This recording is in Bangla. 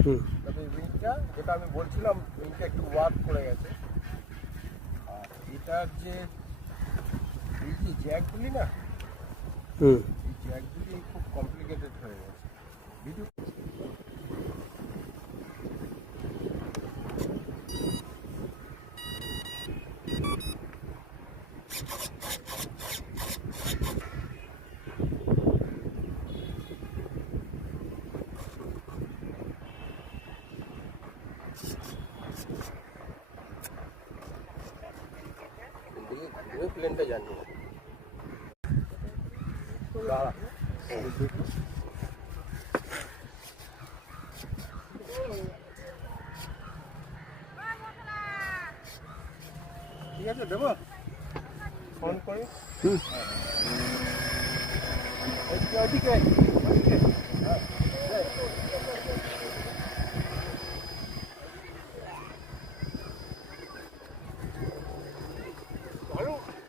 তবে উইংটা যেটা আমি বলছিলাম, উইংটা একটু ওয়ার্ক করে গেছে। আর এটার যে এই যে জ্যাকগুলি না, এই জ্যাকগুলি খুব কমপ্লিকেটেড হয়ে গেছে। ভিডিও প্লেনটা জানি না। ঠিক আছে, দেবো ফোন করে। ওইদিকে